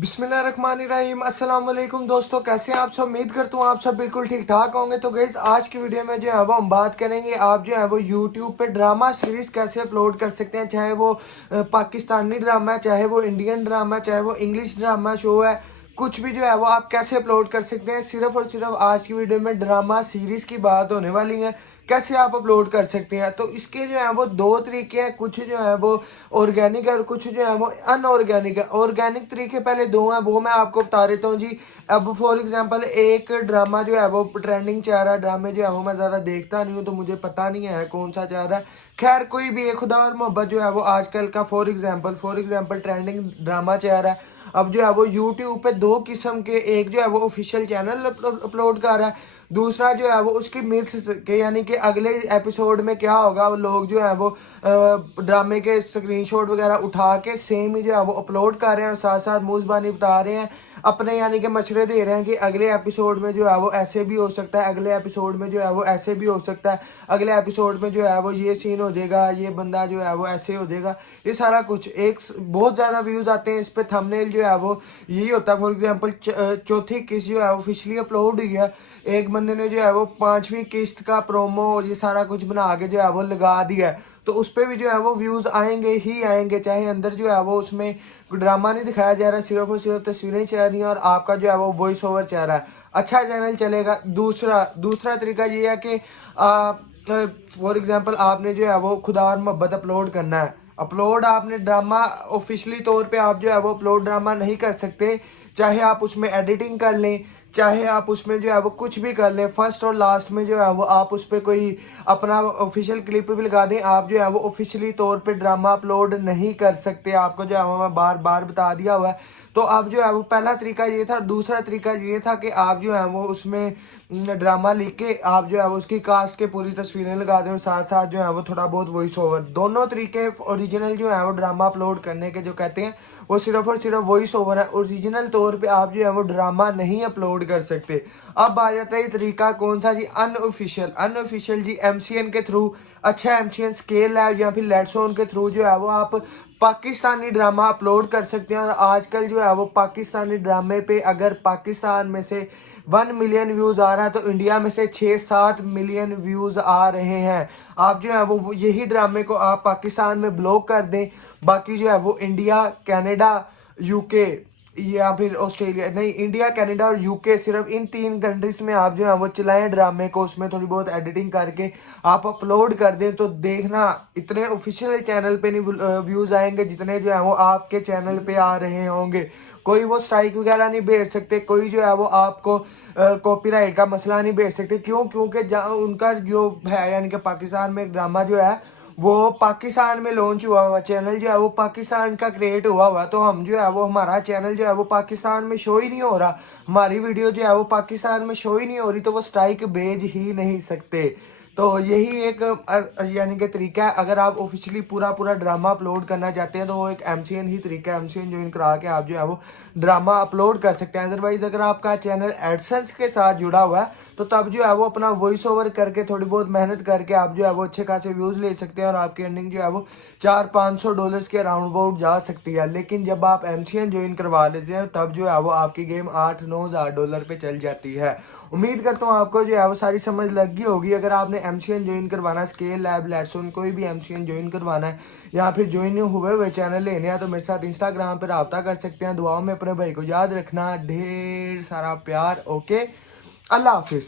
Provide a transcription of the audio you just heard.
बिस्मिल्लाहिर्रहमानिर्रहीम। अस्सलाम वालेकुम दोस्तों, कैसे हैं आप सब। उम्मीद करता हूँ आप सब बिल्कुल ठीक ठाक होंगे। तो गाइस आज की वीडियो में जो है वो हम बात करेंगे आप जो है वो यूट्यूब पे ड्रामा सीरीज कैसे अपलोड कर सकते हैं। चाहे वो पाकिस्तानी ड्रामा है, चाहे वो इंडियन ड्रामा, चाहे वो इंग्लिश ड्रामा शो है, कुछ भी जो है वो आप कैसे अपलोड कर सकते हैं। सिर्फ और सिर्फ आज की वीडियो में ड्रामा सीरीज की बात होने वाली है, कैसे आप अपलोड कर सकते हैं। तो इसके जो है वो दो तरीके हैं, कुछ जो है वो ऑर्गेनिक है और कुछ जो है वो अनऑर्गेनिक है। ऑर्गेनिक तरीके पहले दो हैं, वो मैं आपको बता देता हूँ जी। अब फॉर एग्जांपल एक ड्रामा जो है वो ट्रेंडिंग चल रहा है, ड्रामे जो है वो मैं ज़्यादा देखता नहीं हूँ तो मुझे पता नहीं है कौन सा चल रहा है। खैर कोई भी एक खुदा और मोहब्बत जो है वो आजकल का फॉर एग्जांपल ट्रेंडिंग ड्रामा चल रहा है। अब जो है वो यूट्यूब पे दो किस्म के, एक जो है वो ऑफिशियल चैनल अपलोड कर रहा है, दूसरा जो है वो उसकी मिथ्स के यानी कि अगले एपिसोड में क्या होगा। वो लोग जो है वो ड्रामे के स्क्रीनशॉट वगैरह उठा के सेम ही जो है वो अपलोड कर रहे हैं और साथ साथ मुज़बानी बता रहे हैं, अपने यानी कि मशवरे दे रहे हैं कि अगले एपिसोड में जो है वो ऐसे भी हो सकता है, अगले एपिसोड में जो है वो ऐसे भी हो सकता है, अगले एपिसोड में जो है वो ये सीन हो जाएगा, ये बंदा जो है वो ऐसे हो जाएगा। ये सारा कुछ एक बहुत ज़्यादा व्यूज़ आते हैं इस पर। थंबनेल जो है वो यही होता है। फॉर एग्जांपल चौथी किस्त जो है वो ऑफिशियली अपलोड हुई है, एक बंदे ने जो है वो पांचवी किस्त का प्रोमो ये सारा कुछ बना के जो है वो लगा दिया है, तो उस पर भी जो है वो व्यूज़ आएंगे ही आएंगे। चाहे अंदर जो है वो उसमें ड्रामा नहीं दिखाया जा रहा, सिर्फ और सिर्फ तस्वीरें चल रही हैं और आपका जो है वो वॉइस ओवर चल रहा है, अच्छा चैनल चलेगा। दूसरा दूसरा तरीका ये है कि फॉर एग्जांपल आपने जो है वो खुदा और मोहब्बत अपलोड करना है। अपलोड आपने ड्रामा ऑफिशियली तौर पे आप जो है वो अपलोड ड्रामा नहीं कर सकते, चाहे आप उसमें एडिटिंग कर लें, चाहे आप उसमें जो है वो कुछ भी कर लें, फर्स्ट और लास्ट में जो है वो आप उस पर कोई अपना ऑफिशियल क्लिप भी लगा दें, आप जो है वो ऑफिशियली तौर पे ड्रामा अपलोड नहीं कर सकते। आपको जो है वो मैं बार बार बता दिया हुआ है। तो अब जो है वो पहला तरीका ये था। दूसरा तरीका ये था कि आप जो है वो उसमें ड्रामा लिख के आप जो है वो उसकी कास्ट के पूरी तस्वीरें लगा दें और साथ साथ जो है वो थोड़ा बहुत वॉइस ओवर। दोनों तरीके ओरिजिनल जो है वो ड्रामा अपलोड करने के जो कहते हैं वो सिर्फ और सिर्फ वॉइस ओवर है। ओरिजिनल तौर पे आप जो है वो ड्रामा नहीं अपलोड कर सकते। अब आ जाता है ये तरीका कौन सा जी, अनऑफिशियल। अनऑफिशियल जी एमसीएन के थ्रू, अच्छा एमसीएन स्केल लैब या फिर लेट्सऑन के थ्रू जो है वो आप पाकिस्तानी ड्रामा अपलोड कर सकते हैं। और आजकल जो है वो पाकिस्तानी ड्रामे पे अगर पाकिस्तान में से 1 मिलियन व्यूज आ रहा है तो इंडिया में से 6-7 मिलियन व्यूज आ रहे हैं। आप जो है वो यही ड्रामे को आप पाकिस्तान में ब्लॉक कर दें, बाकी जो है वो इंडिया, कनाडा, यूके या फिर ऑस्ट्रेलिया, नहीं इंडिया, कनाडा और यूके, सिर्फ इन 3 कंट्रीज में आप जो है वो चलाएं ड्रामे को, उसमें थोड़ी बहुत एडिटिंग करके आप अपलोड कर दें तो देखना इतने ऑफिशियल चैनल पे नहीं व्यूज आएंगे जितने जो है वो आपके चैनल पे आ रहे होंगे। कोई वो स्ट्राइक वगैरह नहीं भेज सकते, कोई जो है वो आपको कॉपीराइट का मसला नहीं भेज सकते। क्यों? क्योंकि जहाँ उनका जो है यानी कि पाकिस्तान में एक ड्रामा जो है वो पाकिस्तान में लॉन्च हुआ हुआ, चैनल जो है वो पाकिस्तान का क्रिएट हुआ हुआ, तो हम जो है वो हमारा चैनल जो है वो पाकिस्तान में शो ही नहीं हो रहा, हमारी वीडियो जो है वो पाकिस्तान में शो ही नहीं हो रही, तो वो स्ट्राइक भेज ही नहीं सकते। तो यही एक यानी कि तरीका है। अगर आप ऑफिशियली पूरा पूरा ड्रामा अपलोड करना चाहते हैं तो वो एक एमसीएन ही तरीका है। एमसीएन ज्वाइन करा के आप जो है वो ड्रामा अपलोड कर सकते हैं। अदरवाइज अगर आपका चैनल एडसेंस के साथ जुड़ा हुआ है तो तब जो है वो अपना वॉइस ओवर करके थोड़ी बहुत मेहनत करके आप जो है वो अच्छे खासे व्यूज़ ले सकते हैं और आपकी अर्निंग जो है वो $400-500 के अराउंड अबाउट जा सकती है। लेकिन जब आप एमसीएन ज्वाइन करवा लेते हैं तब जो है वो आपकी गेम $8-9 हज़ार पे चल जाती है। उम्मीद करता हूँ आपको जो है वो सारी समझ लग गई होगी। अगर आपने एमसीएन ज्वाइन करवाना है, स्केल लैब, लेट्सऑन, कोई भी एमसीएन ज्वाइन करवाना है या फिर ज्वाइन हुए हुए चैनल लेने हैं तो मेरे साथ इंस्टाग्राम पर रब्ता कर सकते हैं। दुआओं में अपने भाई को याद रखना, ढेर सारा प्यार। ओके, अल्लाह हाफिज़।